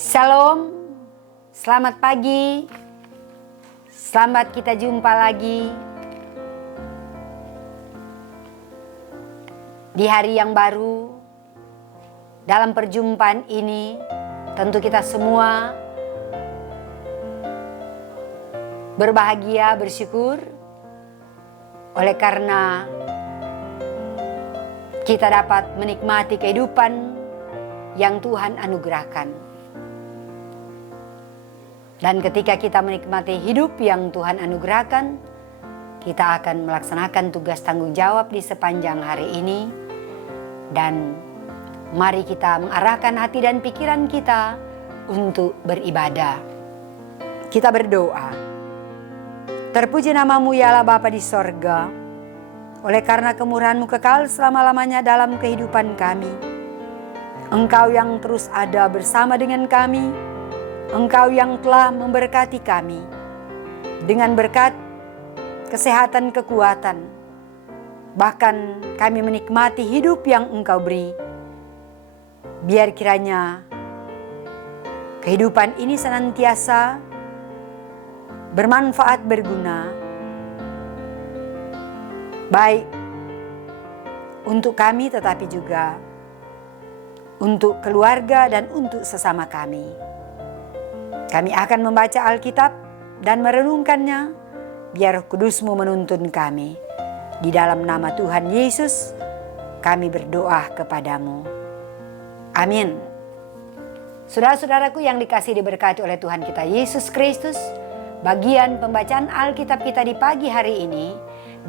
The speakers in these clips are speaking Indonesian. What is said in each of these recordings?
Shalom, selamat pagi, selamat kita jumpa lagi di hari yang baru. Dalam perjumpaan ini tentu kita semua berbahagia, bersyukur oleh karena kita dapat menikmati kehidupan yang Tuhan anugerahkan. Dan ketika kita menikmati hidup yang Tuhan anugerahkan, kita akan melaksanakan tugas tanggung jawab di sepanjang hari ini. Dan mari kita mengarahkan hati dan pikiran kita untuk beribadah. Kita berdoa. Terpuji namamu ya Allah Bapa di sorga, oleh karena kemurahan-Mu kekal selama-lamanya dalam kehidupan kami. Engkau yang terus ada bersama dengan kami. Engkau yang telah memberkati kami dengan berkat kesehatan, kekuatan. Bahkan kami menikmati hidup yang Engkau beri. Biar kiranya kehidupan ini senantiasa bermanfaat, berguna, baik untuk kami tetapi juga untuk keluarga dan untuk sesama kami. Kami akan membaca Alkitab dan merenungkannya, biar Kudus-Mu menuntun kami. Di dalam nama Tuhan Yesus, kami berdoa kepadamu. Amin. Saudara-saudaraku yang dikasihi diberkati oleh Tuhan kita Yesus Kristus, bagian pembacaan Alkitab kita di pagi hari ini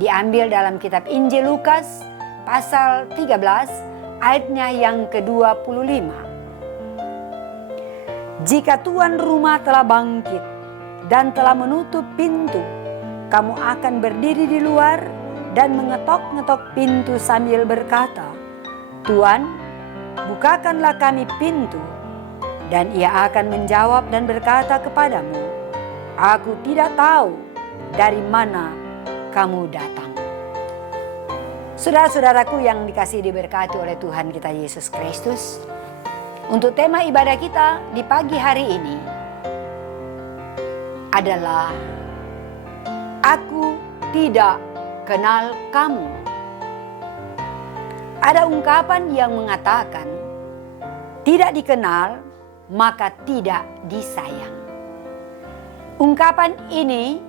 diambil dalam kitab Injil Lukas pasal 13 ayatnya yang ke-25. Jika tuan rumah telah bangkit dan telah menutup pintu, kamu akan berdiri di luar dan mengetok-ngetok pintu sambil berkata, "Tuan, bukakanlah kami pintu." Dan ia akan menjawab dan berkata kepadamu, "Aku tidak tahu dari mana kamu datang." Saudara-saudaraku yang dikasihi diberkati oleh Tuhan kita Yesus Kristus, untuk tema ibadah kita di pagi hari ini adalah Aku tidak kenal kamu. Ada ungkapan yang mengatakan tidak dikenal maka tidak disayang. Ungkapan ini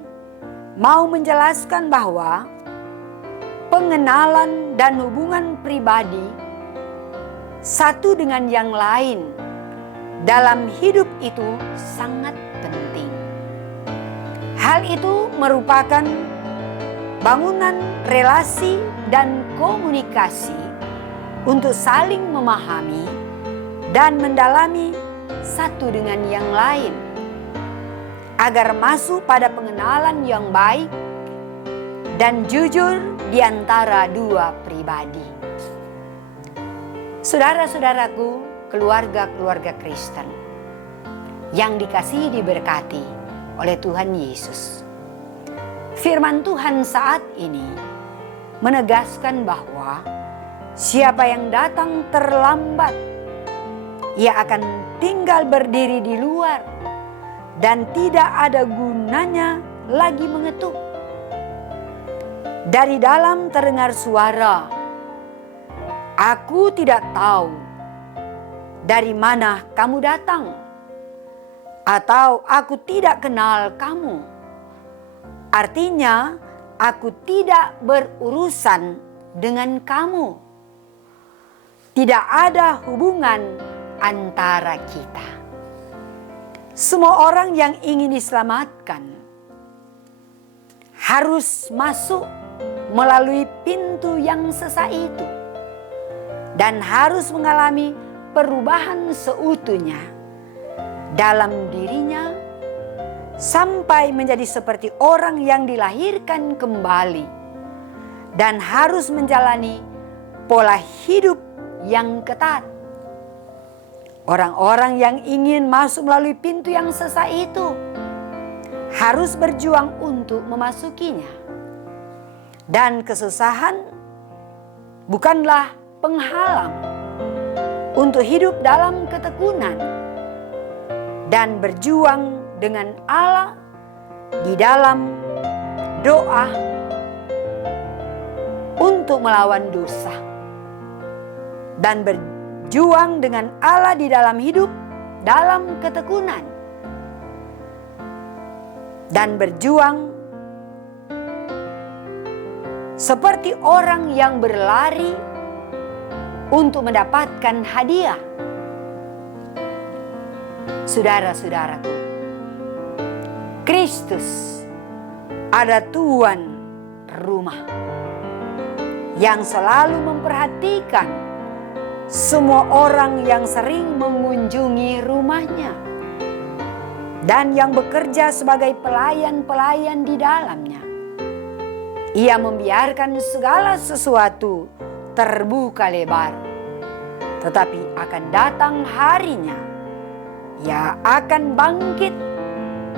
mau menjelaskan bahwa pengenalan dan hubungan pribadi satu dengan yang lain dalam hidup itu sangat penting. Hal itu merupakan bangunan relasi dan komunikasi untuk saling memahami dan mendalami satu dengan yang lain, agar masuk pada pengenalan yang baik dan jujur di antara dua pribadi. Saudara-saudaraku, keluarga-keluarga Kristen yang dikasihi diberkati oleh Tuhan Yesus. Firman Tuhan saat ini menegaskan bahwa siapa yang datang terlambat, ia akan tinggal berdiri di luar dan tidak ada gunanya lagi mengetuk. Dari dalam terdengar suara, "Aku tidak tahu dari mana kamu datang," atau "Aku tidak kenal kamu." Artinya, aku tidak berurusan dengan kamu. Tidak ada hubungan antara kita. Semua orang yang ingin diselamatkan harus masuk melalui pintu yang sesa itu dan harus mengalami perubahan seutuhnya dalam dirinya sampai menjadi seperti orang yang dilahirkan kembali dan harus menjalani pola hidup yang ketat. Orang-orang yang ingin masuk melalui pintu yang sesa itu harus berjuang untuk memasukinya. Dan kesusahan bukanlah penghalang untuk hidup dalam ketekunan. dan berjuang dengan Allah di dalam doa untuk melawan dosa, dan berjuang dengan Allah di dalam hidup dalam ketekunan, dan berjuang seperti orang yang berlari untuk mendapatkan hadiah. Saudara-saudaraku, Kristus ada Tuan rumah yang selalu memperhatikan semua orang yang sering mengunjungi rumahnya dan yang bekerja sebagai pelayan-pelayan di dalamnya. Ia membiarkan segala sesuatu terbuka lebar, tetapi akan datang harinya Ia akan bangkit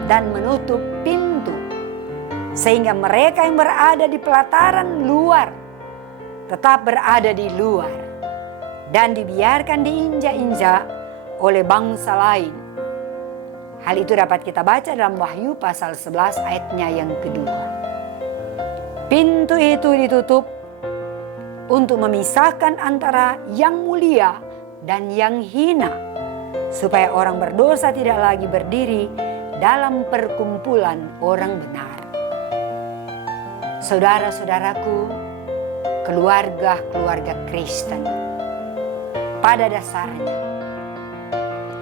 dan menutup pintu, sehingga mereka yang berada di pelataran luar tetap berada di luar dan dibiarkan diinjak-injak oleh bangsa lain. Hal itu dapat kita baca dalam Wahyu pasal 11 ayatnya yang kedua. Pintu itu ditutup untuk memisahkan antara yang mulia dan yang hina, supaya orang berdosa tidak lagi berdiri dalam perkumpulan orang benar. Saudara-saudaraku, keluarga-keluarga Kristen, pada dasarnya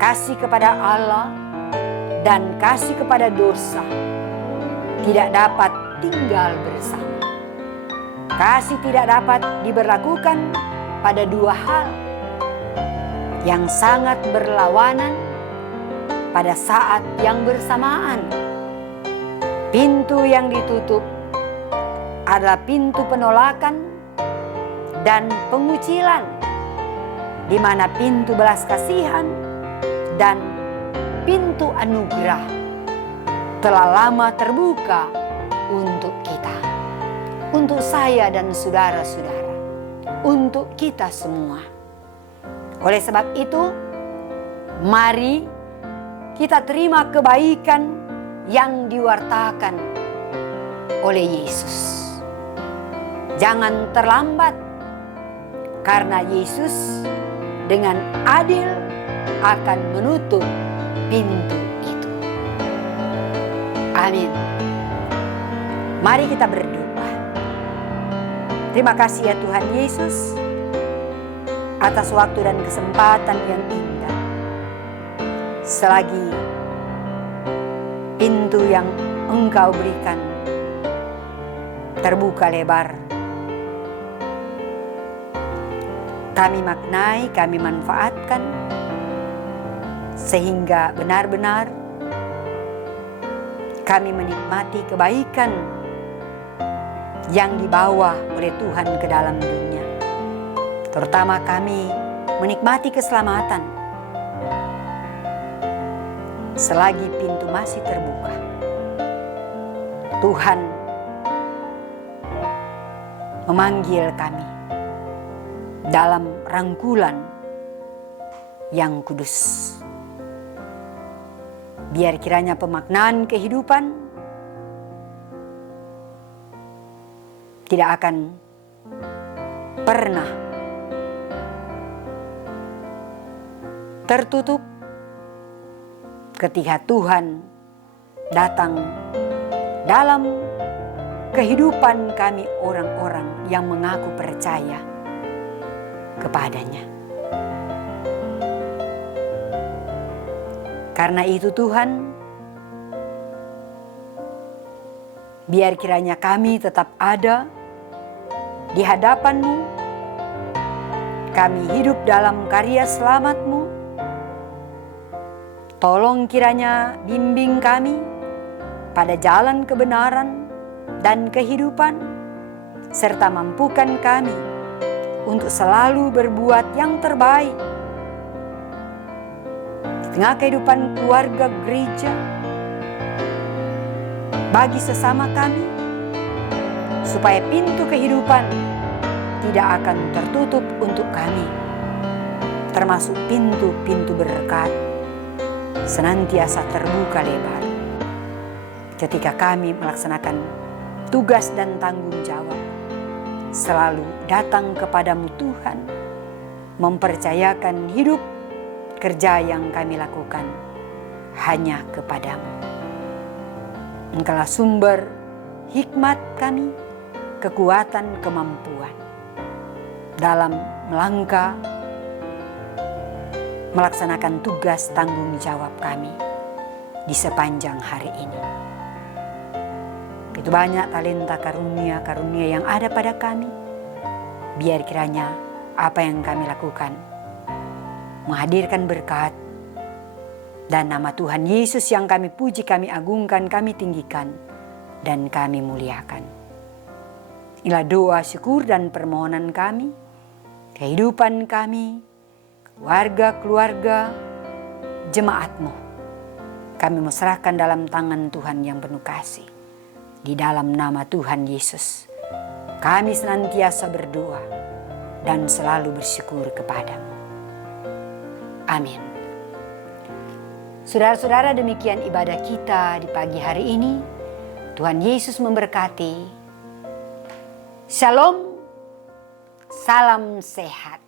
kasih kepada Allah dan kasih kepada dosa tidak dapat tinggal bersama. Kasih tidak dapat diberlakukan pada dua hal yang sangat berlawanan pada saat yang bersamaan. Pintu yang ditutup adalah pintu penolakan dan pengucilan, di mana pintu belas kasihan dan pintu anugerah telah lama terbuka untuk kita, untuk saya dan saudara-saudara, untuk kita semua. Oleh sebab itu, mari kita terima kebaikan yang diwartakan oleh Yesus. Jangan terlambat, karena Yesus dengan adil akan menutup pintu itu. Amin. Mari kita berdoa. Terima kasih ya Tuhan Yesus atas waktu dan kesempatan yang indah. Selagi pintu yang Engkau berikan terbuka lebar, kami maknai, kami manfaatkan, sehingga benar-benar kami menikmati kebaikan yang dibawa oleh Tuhan ke dalam dunia. Terutama kami menikmati keselamatan selagi pintu masih terbuka. Tuhan memanggil kami dalam rangkulan yang kudus. Biar kiranya pemaknaan kehidupan tidak akan pernah tertutup ketika Tuhan datang dalam kehidupan kami, orang-orang yang mengaku percaya kepadanya. Karena itu Tuhan, biar kiranya kami tetap ada di hadapan-Mu. Kami hidup dalam karya selamat-Mu. Tolong kiranya bimbing kami pada jalan kebenaran dan kehidupan, serta mampukan kami untuk selalu berbuat yang terbaik di tengah kehidupan keluarga gereja, bagi sesama kami, supaya pintu kehidupan tidak akan tertutup untuk kami, termasuk pintu-pintu berkat senantiasa terbuka lebar ketika kami melaksanakan tugas dan tanggung jawab, selalu datang kepadamu Tuhan, mempercayakan hidup kerja yang kami lakukan hanya kepadamu. Engkaulah sumber hikmat kami, kekuatan, kemampuan dalam melangkah melaksanakan tugas tanggung jawab kami di sepanjang hari ini. Begitu banyak talenta karunia-karunia yang ada pada kami. Biar kiranya apa yang kami lakukan menghadirkan berkat dan nama Tuhan Yesus yang kami puji, kami agungkan, kami tinggikan, dan kami muliakan. Inilah doa, syukur, dan permohonan kami, kehidupan kami, keluarga-keluarga, jemaat-Mu. Kami serahkan dalam tangan Tuhan yang penuh kasih. Di dalam nama Tuhan Yesus, kami senantiasa berdoa dan selalu bersyukur kepadamu. Amin. Saudara-saudara, demikian ibadah kita di pagi hari ini. Tuhan Yesus memberkati. Shalom, salam sehat.